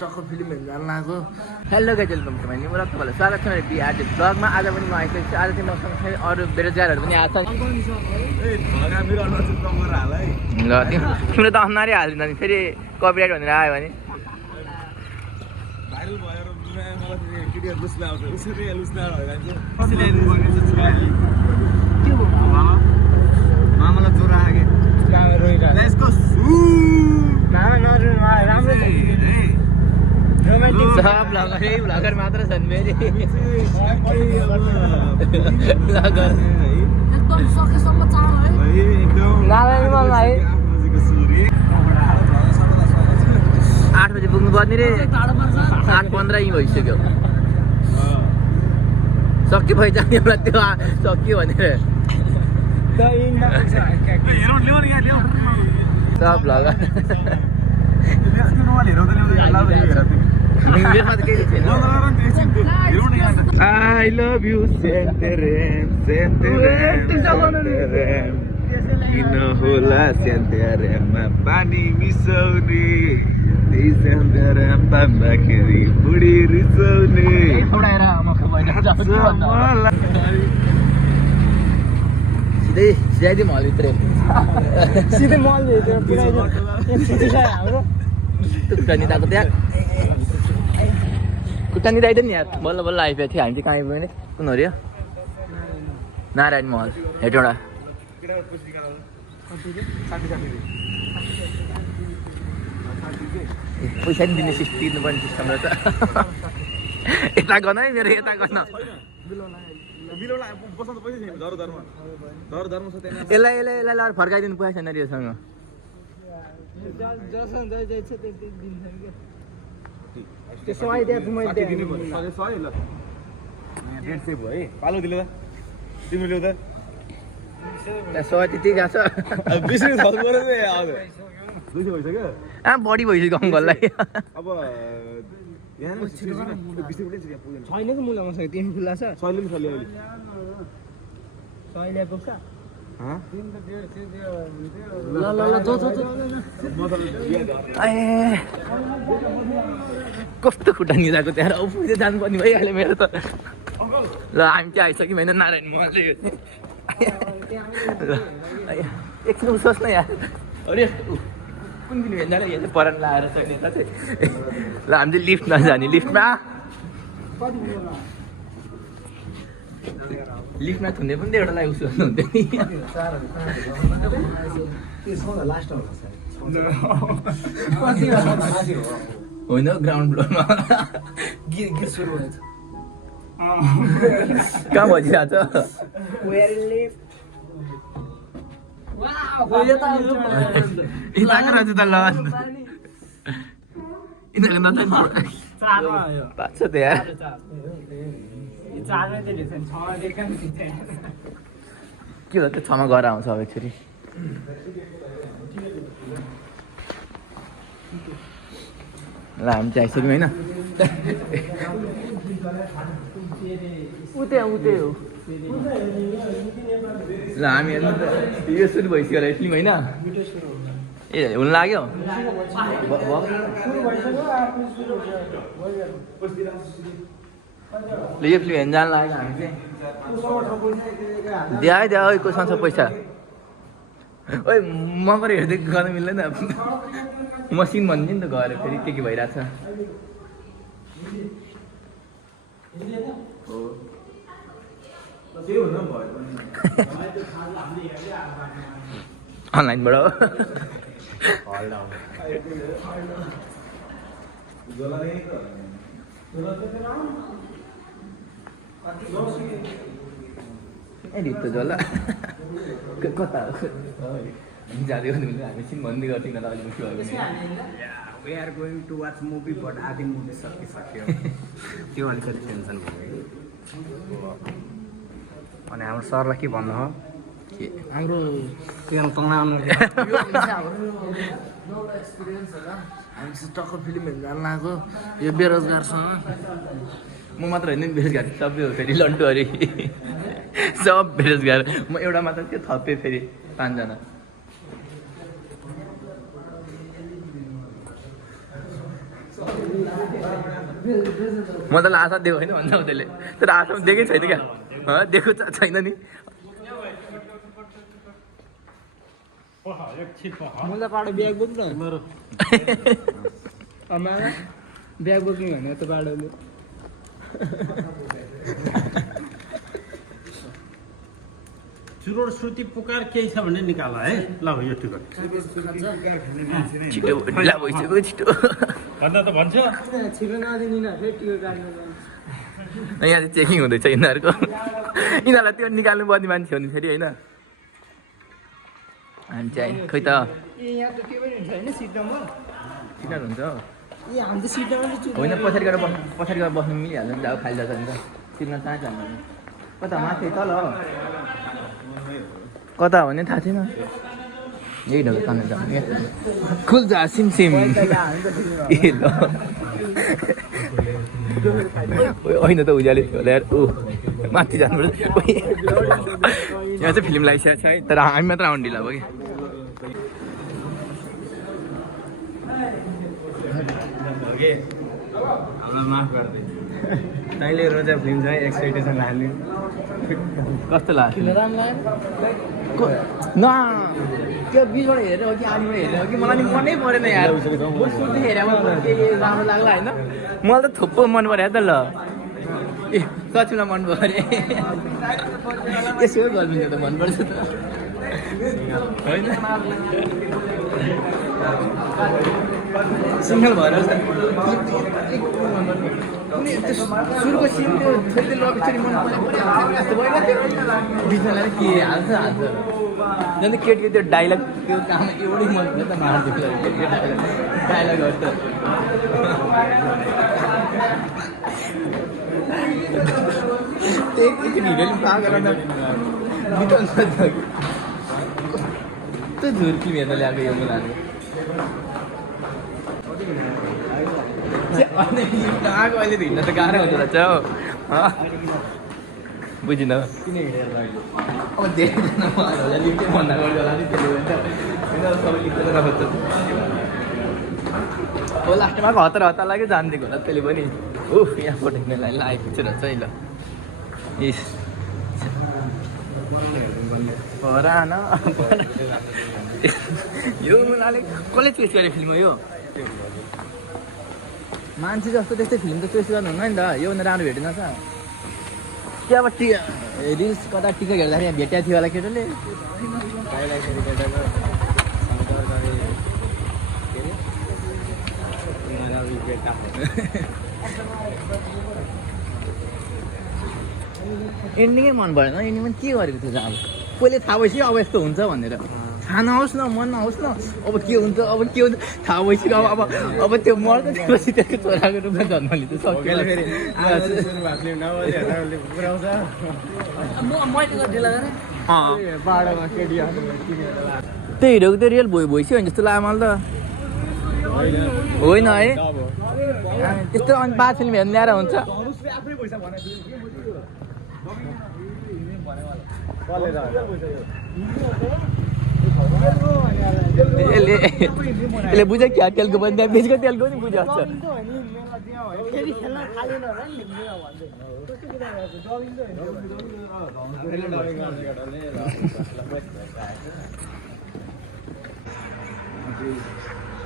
टक्क फिल्म हेर्नु जानु लागेको। Hello guys welcome to my new blog. तपाईँलाई स्वागत छ मेरो बिहार ब्लगमा। आज पनि म आइसकेको छु। आज चाहिँ मसँग अरू बेरोजगारहरू पनि आएको छन्। ल तिम्रो त अनुहारै हालिदिँदा नि फेरि कपिराइट भनेर आयो भने सब भ्लगर मात्र छन् मेरी भ्लगर 8 बजी पुग्नु पर्ने रे 8:15 यहीँ भइसक्यो। सक्यो भइजाने एउटा त्यो सक्यो भनेर सब vlogger I love you Senterem किन होला सेन्तेरेममा पानी मिसाउने त्यही सेन्तेरेम तान्दाखेरि बुढी रिसाउने सिधै सिधाइदिउँ हलभित्र सिधै मलभित्र हाम्रो कुट्टानिदाको त्यहाँ कुट्टानिदाइदियो नि यार बल्ल बल्ल आइपुगेको थियो। हामी चाहिँ कहाँ आइपुग्यो भने कुन हो अरे नारायण महल हेटौँडा। पैसा नि दिने तिर्नुपर्ने सिस्टम रहेछ। यता गर्न है मेरो यता गर्न यसलाई यसलाई फर्काइदिनु पैसा छैन योसँग। त्यति गएको छ बढी भइसक्यो अङ्कललाई। कस्तो खुट्टा निदाएको त्यहाँ पुग्दै जानुपर्ने भइहाल्यो मेरो त। ल हामी चाहिँ आइसक्यौँ होइन नारायण महल चाहिँ एकछिन सोच्न यार अरे कुन दिन हेर्दा यहाँ चाहिँ परान लगाएर छ यता चाहिँ। ल हामी चाहिँ लिफ्टमा जाने लिफ्टमा लिफ्टमा थुन्ने पनि त एउटा लागि उसो हुन्थ्यो नि होइन ग्राउन्ड फ्लोरमा कहाँ बजिरहेको छ रहेछ त ल पाँच छ त यार के हो त्यो 6मा गएर आउँछ अब एकचोटि। ल हामी चाहिँ आइसक्यौँ होइन उतै हो। ल हामी हेर्नु त यो सुरु भइसक्यो होला फिल्म होइन ए हुन लाग्यो। ल यो फिल्म हेर्नु जानु लाग्यो हामी चाहिँ द्या कोसँग छ पैसा ओइ म पनि हेर्दै गर्न मिल्दैन मसिन भन्ने नि त गएर फेरि के भइरहेछ। अनलाइनबाट ए त जला कता जाँदै गर्नु हामी सिन भन्दै गर्थ्यौँ न तपाईँले मुख्य भएको We are going to watch movie but आधी मुभी सकिसक्यो त्यो अलिकति टेन्सन भयो। अनि हाम्रो सरलाई के भन्नु हो हाम्रो एक्सपिरियन्स होला। हामी चाहिँ टक्क फिल्म हेर्नु जानु लागेको यो बेरोजगारसँग। म मात्र होइन नि बेरोजगार सबै हो फेरि लन्टु अरे सब बेरोजगार। म एउटा मात्र त्यो थपेँ फेरि 5 जना। म त आशा दिएको होइन भन्छ त्यसले तर आशा दिएकै छैन क्या दिएको छैन नि मलाई पाडो ब्याग बोक न मेरो आमा ब्याग बोकिङ भने त पाडोले चुरोड श्रुति पुकार केही छ भने निकाल है ल यो टिकट छिटो ढिला भइसक्यो छिटो भन्दा त भन्छ छिटो नदिनु न फेरि टिकट काट्नु यहाँ चाहिँ चेकिङ हुँदैछ यिनीहरूको यिनीहरूलाई त्यो निकाल्नु पर्ने मान्छे हो नि फेरि होइन हामी चाहिँ खै त ए यहाँ त के पनि हुन्छ होइन सिट नम्बर किन हुन्छ ए हामी त सिट नम्बर होइन पछाडि गएर बस्नु मिलिहाल्छ नि त अब खाली जान्छ नि त सिटमा कहाँ जानु कता माथि तल कता भने थाहा छैन यही ढोका कान जाने खुल्छ सिमसिम ए ल होइन त उज्याले होला यार ऊ माथि जानुपर्छ यहाँ चाहिँ फिल्म लगाइसकेको छ है तर हामी मात्र आउनु ढिला भयो कि माफ गर्दै तैँले रोजा फिल्म चाहिँ एक्सपेक्टेसन लाग्ने कस्तो लाग्यो न त्यो बिचबाट हेरेर हो कि आर्मीबाट हेरेर हो कि मलाई नि मनै परेन यार सुत्दै हेरेर राम्रो लाग्ला होइन मलाई त थुप्रो मन पऱ्यो त ल ए सचिवलाई मन पऱ्यो यसो गर्नु त मनपर्छ त होइन सिङ्गल भएर सुरुको सिन त्यो छोरी लभ स्टोरी मन बिचमा के हाल्छ झन् केटीको त्यो डाइलग त्यो काम एउटै मन पर्छ त मार्दिएको डाइलगहरू त एकचोटि हिरोले पागल त्यो झुर्की हेर्न ल्याएको यो मुलाले आएको अहिले त हिँड्न त गाह्रो हुँदो रहेछ हौ बुझिन अब धेरैजना लिफ्टै भन्दा गर्यो होला नि त्यसले सबै लिफ्ट खोज्छ हो लास्टमा हतार हतार लाग्यो जानिदिएको होला त्यसले पनि उफ यहाँ पठाइनेलाई आइपुग्छ रहेछ है ल इस परान यो मुलाले कसले चोइस गरे फिल्म हो यो मान्छे जस्तो त्यस्तै फिल्म त चोइस गर्नुहुन्न नि त योभन्दा राम्रो भेटेन छ त्यहाँबाट रिल्स कता टिकट हेर्दाखेरि भेटेको थियो होला केटोले एन्डिङै मन परेन एन्डिङमा के गरेको थियो अब पहिले थाहा भइसक्यो अब यस्तो हुन्छ भनेर थाहा नहोस् न मन नहोस् न अब के हुन्छ थाहा भइसक्यो अब त्यो मर्छ त्यसपछि त्यसको छोराको रूपमा जन्म लिँदै सक्यो त्यो हिरोको त्यो रियल भइसक्यो भने जस्तो लाग्यो मलाई त होइन है त्यस्तो अनि 5 फिल्म हेर्नु ल्याएर हुन्छ यसले बुझ्यो क्या तेलको पनि त्यहाँ बेचको तेलको नि बुझ्छ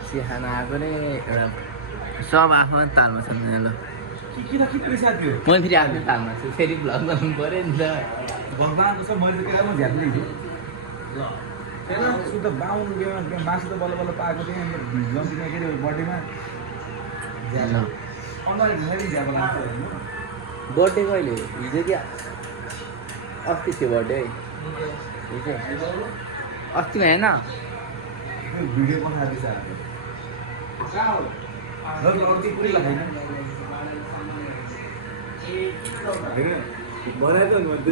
सिहाना आएको नै एउटा सब आफ्नो तालमा छ ल म फेरि आफ्नो तालमा छु फेरि भ्लग गर्नु पऱ्यो नि त शुद्ध बाहुन मासु त बल्ल बल्ल पाएको थिएँ जम्तीमा के अरे बर्थडेमा बर्थडे कहिले हिजो कि अस्ति थियो बर्थडे हिजो अस्तिमा हेर्न भिडियो बनाएको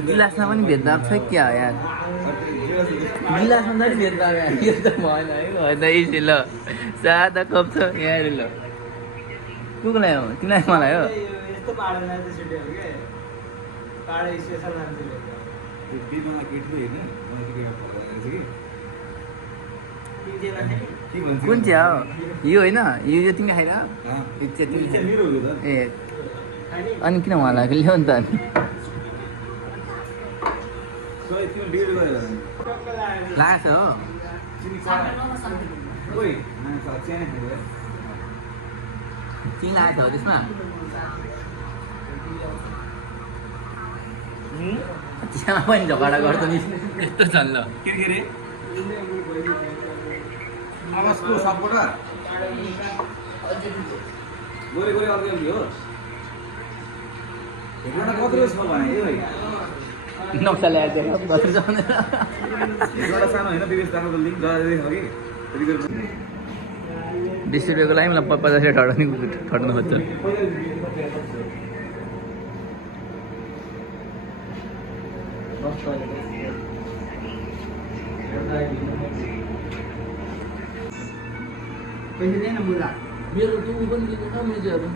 गिलासमा पनि भेदभाव छ क्या यार गिलासमा पनि भेदभाव यार यो त भएन है होइन यसै ल सादा कप छ यहाँ ल कुकुलाई हो तिमीलाई मलाई हो केटीले होइन कुन चिया हो यो होइन यो तिमी खाएर ए अनि किन उहाँलाई ल्याउ नि त अनि लाग्छ हो चिनी लागेको छ हो त्यसमा चियामा पनि झगडा गर्छ नि यस्तो छन् ल के रे आवाजको सपोर्ट गोरे गोरे अर्को हो हेर्न कत्रो छ भने है नक्सा ल्याएर कत्रो छ भने एउटा सानो होइन व्यवस्थाको लिङ्क जरा हो कि 20 रुपियाँको लागि मलाई 50 रुपियाँ ठड्नु खोज्छ मेरो तु पनि दिन्छ मेजहरू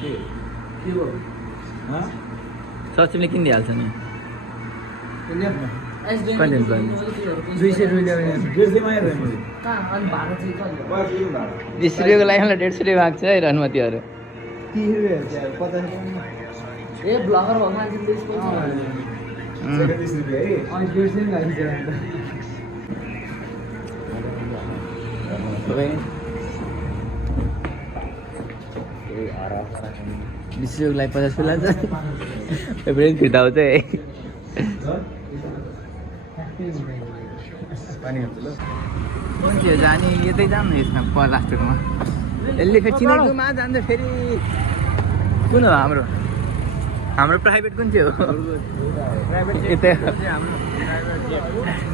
के हो सचिवले किनिदिइहाल्छ नि 200 रुपियाँ 20 रुपियाँको लागि मलाई 150 रुपियाँ माग्छ है रनमतीहरू ए ब्लगर भएको मान्छेले बिस रुपियाँको लागि 50 रुपियाँ लाग्छ फिर्ता आउँछ है कुन चाहिँ जाने यतै जाऊँ न यसमा लास्टमा यसले फेरि चिनेकोमा जान्छ फेरि कुन हो हाम्रो प्राइभेट कुन चाहिँ हो यतै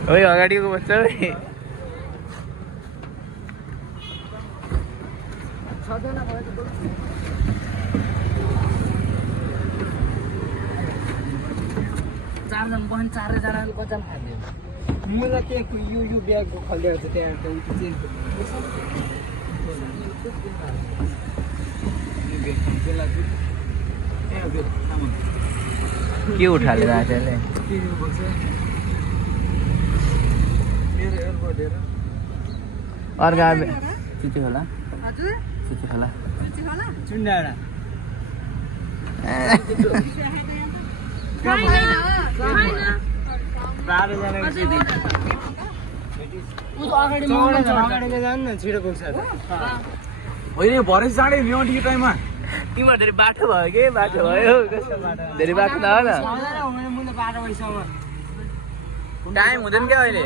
हो अगाडिको बस्छ चारजना बहन 4 जनाले कति खाइदियो मलाई के यो ब्यागको खलेर चाहिँ त्यहाँ के उठालेर आएको अर्का चिची होला चिची होला चुन्डाडा होइन भरे चाँडै ल्याउँ यो टाइममा तिम्रो धेरै बाटो भयो के बाटो भयो धेरै बाटो त हो न टाइम हुँदैन क्या अहिले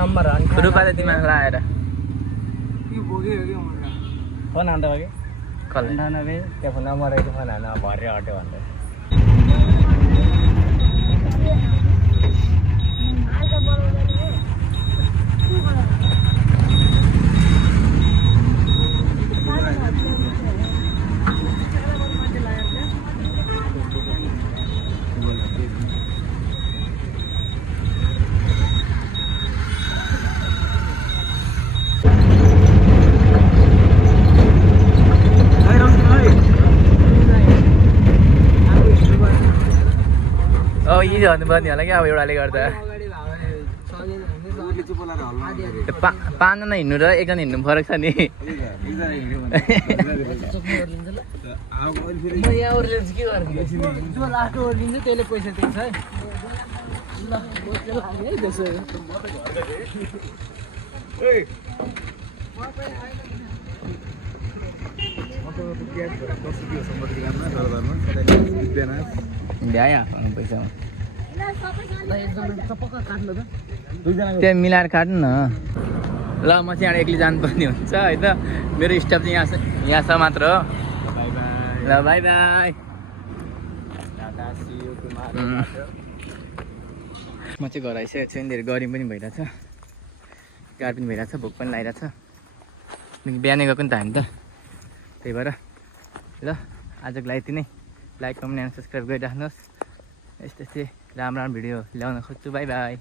नम्बर रुपाले दिमाग लगाएर फोन हान्दा हो कि कसले त्यो फोन नम्बर आएको फोन हान्न भरे हट्यो भन्दै यी भन्नुपर्ने होला क्या अब एउटाले गर्दा 5जना हिँड्नु र 1जना हिँड्नु फरक छ नि त्यसले पैसा दिन्छ है भ्यायो पैसा त्यहाँ मिलाएर काट्नु न ल म चाहिँ यहाँ एक्लै जानुपर्ने हुन्छ है त मेरो स्टाफ चाहिँ यहाँ छ मात्र हो ल बाई बाई म चाहिँ घर आइसकेको छु धेरै गरम पनि भइरहेछ गाड पनि भइरहेछ भोक पनि लागिरहेछ बिहानै गएको नि त हामी त त्यही भएर ल आजको लागि यति नै लाइक कमेन्ट एन्ड सब्सक्राइब गरिराख्नुहोस् यस्तै राम्रो भिडियो ल्याउन खोज्छु बाई बाई